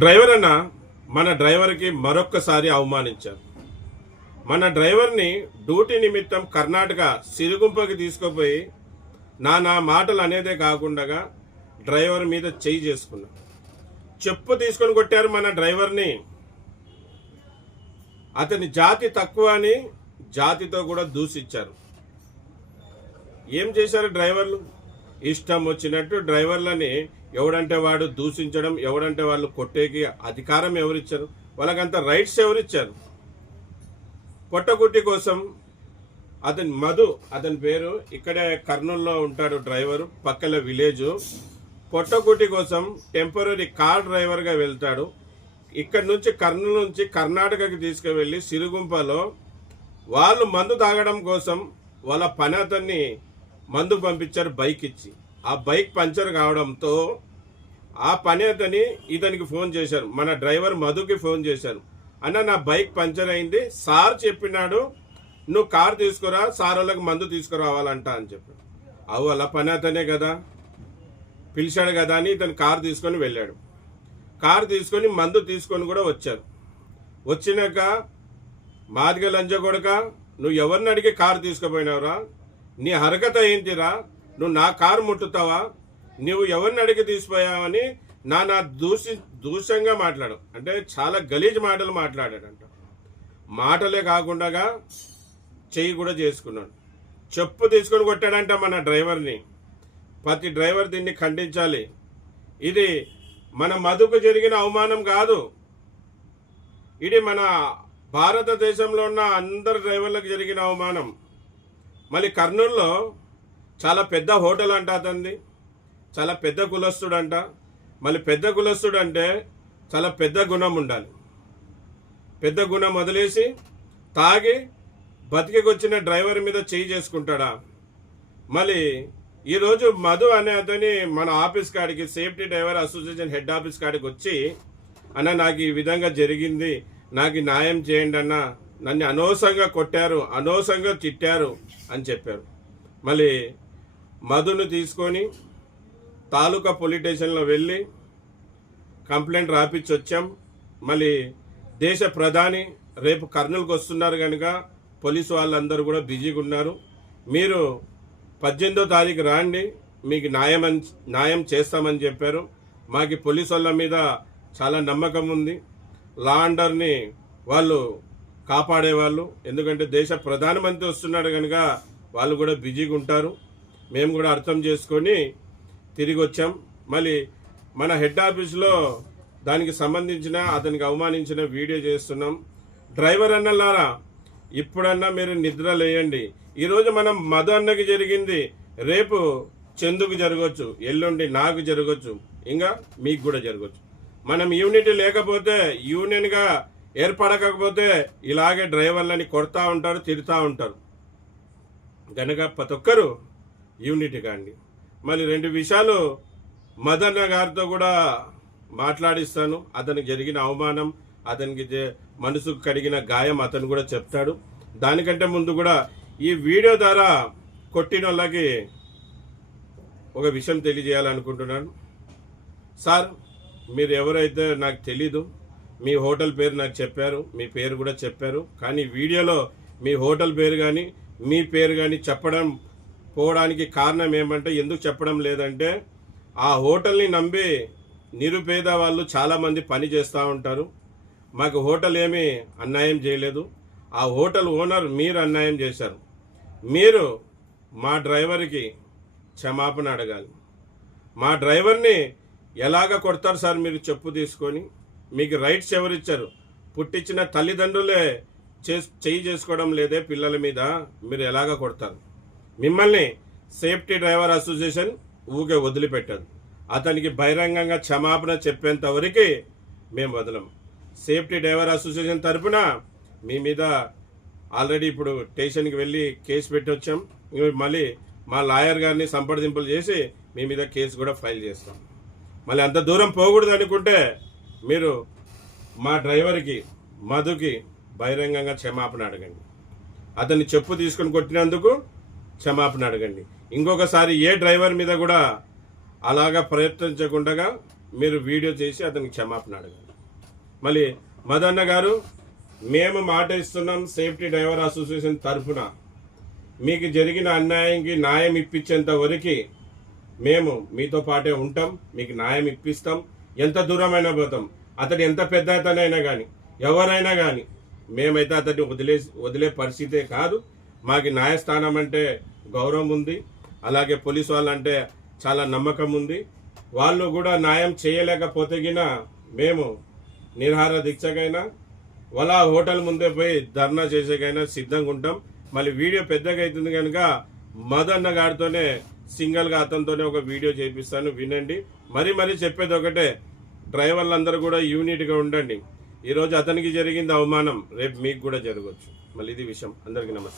Driver అన్న మన డ్రైవర్కి మరొక్కసారి అవమానించారు. మన డ్రైవర్ని డ్యూటీ నిమిత్తం కర్ణాటక సిరుగుంపకి తీసుకుపోయి నా మాటలు అనేదే కాకుండా డ్రైవర్ మీద చెయ్యి చేసుకున్నారు. చెప్పు తీసుకొని కొట్టారు మన డ్రైవర్ని. అతని జాతి తక్కువ అని జాతితో కూడా దూషించారు. ఏం చేశారు డ్రైవర్లు? ఇష్టం వచ్చినట్టు డ్రైవర్లని ఎవడంటే వాడు దూషించడం, ఎవడంటే వాళ్ళు కొట్టేకి అధికారం ఎవరిచ్చారు? వాళ్ళకంత రైట్స్ ఎవరిచ్చారు? పొట్టకుట్టి కోసం అతని మధు, అతని పేరు, ఇక్కడే కర్నూలులో ఉంటాడు డ్రైవరు, పక్కల విలేజ్. పొట్టకుట్టి కోసం టెంపరీ కార్ డ్రైవర్గా వెళ్తాడు. ఇక్కడ నుంచి కర్నూలు నుంచి కర్ణాటకకి తీసుకువెళ్ళి సిరుగుంపలో వాళ్ళు మందు తాగడం కోసం వాళ్ళ పని అతన్ని మందు పంపించారు బైక్ ఇచ్చి. ఆ బైక్ పంచర్ కావడంతో ఆ పని అతని ఇతనికి ఫోన్ చేశారు, మన డ్రైవర్ మధుకి ఫోన్ చేశారు. అన్న, నా బైక్ పంచర్ అయింది, సార్ చెప్పినాడు నువ్వు కార్ తీసుకురా, సార్ వాళ్ళకి మందు తీసుకురావాలంట అని చెప్పాడు. అవు అలా పని అతనే కదా, పిలిచాడు కదా అని ఇతను కార్ తీసుకొని వెళ్ళాడు. కార్ తీసుకొని మందు తీసుకొని కూడా వచ్చారు. వచ్చినాక మాదిగ లంజ కొడక, నువ్వు ఎవరిని అడిగి కారు తీసుకుపోయినావురా? నీ హరకత ఏంటిరా? నువ్వు నా కారు ముట్టుతావా? నువ్వు ఎవరిని అడిగి తీసిపోయావని నా దూషంగా మాట్లాడు. అంటే చాలా గలీజ్ మాటలు మాట్లాడాడంట. మాటలే కాకుండా చెయ్యి కూడా చేసుకున్నాడు. చెప్పు తీసుకొని కొట్టాడంట మన డ్రైవర్ని. ప్రతి డ్రైవర్ దీన్ని ఖండించాలి. ఇది మన మధుకు జరిగిన అవమానం కాదు, ఇది మన భారతదేశంలో ఉన్న అందరు డ్రైవర్లకు జరిగిన అవమానం. మళ్ళీ కర్నూలులో చాలా పెద్ద హోటల్ అంట అతనిది, చాలా పెద్ద కులస్తుడు అంట. మళ్ళీ పెద్ద కులస్తుడు అంటే చాలా పెద్ద గుణం ఉండాలి. పెద్ద గుణం వదిలేసి తాగి బతికికొచ్చిన డ్రైవర్ మీద చేయి చేసుకుంటాడా? మళ్ళీ ఈరోజు మధు అనే అతని మన ఆఫీస్ కాడికి, safety driver association head office కాడికి వచ్చి, అన్న నాకు ఈ విధంగా జరిగింది, నాకు న్యాయం చేయండి అన్న, నన్ను అనవసరంగా కొట్టారు, అనవసరంగా తిట్టారు అని చెప్పారు. మళ్ళీ మధును తీసుకొని తాలూకా పోలీస్ స్టేషన్లో వెళ్ళి కంప్లైంట్ రాపిచ్చి వచ్చాం. మళ్ళీ దేశ ప్రధాని రేపు కర్నూలుకు వస్తున్నారు కనుక పోలీసు వాళ్ళందరూ కూడా బిజీగా ఉన్నారు. మీరు 18వ తారీఖు రాండి, మీకు న్యాయం చేస్తామని చెప్పారు. మాకు పోలీసు వాళ్ళ మీద చాలా నమ్మకం ఉంది. లా ఆర్డర్ని వాళ్ళు కాపాడేవాళ్ళు. ఎందుకంటే దేశ ప్రధానమంత్రి వస్తున్నాడు కనుక వాళ్ళు కూడా బిజీగా ఉంటారు. మేము కూడా అర్థం చేసుకొని తిరిగి వచ్చాం. మళ్ళీ మన హెడ్ ఆఫీస్లో దానికి సంబంధించిన అతనికి అవమానించిన వీడియో చేస్తున్నాం. డ్రైవర్ అన్నలారా, ఇప్పుడన్నా మీరు నిద్ర లేయండి. ఈరోజు మనం మధు అన్నకి జరిగింది, రేపు చందుకు జరగవచ్చు, ఎల్లుండి నాకు జరగవచ్చు, ఇంకా మీకు కూడా జరగవచ్చు. మనం యూనిటీ లేకపోతే, యూనియన్గా ఏర్పడకపోతే ఇలాగే డ్రైవర్లని కొడతా ఉంటారు, తిడుతూ ఉంటారు. కనుక ప్రతి ఒక్కరు యూనిటీ కాండి. మళ్ళీ 2 విషయాలు మదన్న గారితో కూడా మాట్లాడిస్తాను. అతనికి జరిగిన అవమానం, అతనికి మనసుకు కడిగిన గాయం అతను కూడా చెప్తాడు. దానికంటే ముందు కూడా ఈ వీడియో ద్వారా కొట్టిన వాళ్ళకి ఒక విషయం తెలియజేయాలనుకుంటున్నాను. సార్, మీరు ఎవరైతే నాకు తెలీదు, మీ హోటల్ పేరు నాకు చెప్పారు, మీ పేరు కూడా చెప్పారు. కానీ వీడియోలో మీ హోటల్ పేరు కానీ మీ పేరు కానీ చెప్పడం పోవడానికి కారణం ఏమంటే, ఎందుకు చెప్పడం లేదంటే, ఆ హోటల్ని నమ్మి నిరుపేద వాళ్ళు చాలామంది పని చేస్తూ ఉంటారు. మాకు హోటల్ ఏమీ అన్యాయం చేయలేదు, ఆ హోటల్ ఓనర్ మీరు అన్యాయం చేశారు. మీరు మా డ్రైవర్కి క్షమాపణ అడగాలి. మా డ్రైవర్ని ఎలాగ కొడతారు సార్ మీరు చెప్పు తీసుకొని? మీకు రైట్స్ ఎవరిచ్చారు? పుట్టించిన తల్లిదండ్రులే చెయ్యి చేసుకోవడం లేదే పిల్లల మీద, మీరు ఎలాగ కొడతారు? మిమ్మల్ని సేఫ్టీ డ్రైవర్ అసోసియేషన్ ఊకే వదిలిపెట్టదు. అతనికి బహిరంగంగా క్షమాపణ చెప్పేంత వరకు మేము వదలం. సేఫ్టీ డ్రైవర్ అసోసియేషన్ తరఫున మీ మీద ఆల్రెడీ ఇప్పుడు స్టేషన్కి వెళ్ళి కేసు పెట్టి వచ్చాం. మళ్ళీ మా లాయర్ గారిని సంప్రదింపులు చేసి మీ మీద కేసు కూడా ఫైల్ చేస్తాం. మళ్ళీ అంత దూరం పోకూడదు అనుకుంటే మీరు మా డ్రైవర్కి మధుకి బహిరంగంగా క్షమాపణ అడగండి. అతన్ని చెప్పు తీసుకొని కొట్టినందుకు క్షమాపణ అడగండి. ఇంకొకసారి ఏ డ్రైవర్ మీద కూడా అలాగా ప్రయత్నించకుండా మీరు వీడియో చేసి అతనికి క్షమాపణ అడగండి. మళ్ళీ మదన్న గారు, మేము మాట ఇస్తున్నాం సేఫ్టీ డ్రైవర్ అసోసియేషన్ తరఫున మీకు జరిగిన అన్యాయంకి న్యాయం ఇప్పించేంత వరకు మేము మీతో పాటే ఉంటాం, మీకు న్యాయం ఇప్పిస్తాం, ఎంత దూరమైనా పోతాం. అతడు ఎంత పెద్ద అతనైనా కానీ ఎవరైనా కానీ మేమైతే అతన్ని వదిలే పరిస్థితే కాదు. మాకు న్యాయస్థానం అంటే గౌరవం ఉంది, అలాగే పోలీసు వాళ్ళంటే చాలా నమ్మకం ఉంది. వాళ్ళు కూడా న్యాయం చేయలేకపోతే గినా మేము నిరాహార దీక్షకైనా వాళ్ళ హోటల్ ముందే పోయి ధర్నా చేసేకైనా సిద్ధంగా ఉంటాం. మళ్ళీ వీడియో పెద్దగా అవుతుంది కనుక మదన్న గారితోనే సింగల్గా అతనితోనే ఒక వీడియో చేపిస్తాను, వినండి. మరీ చెప్పేది ఒకటే, డ్రైవర్లందరూ కూడా యూనిట్గా ఉండండి. ఈరోజు అతనికి జరిగింది అవమానం, రేపు మీకు కూడా జరగవచ్చు. మళ్ళీ ఇది విషయం. అందరికీ నమస్తే.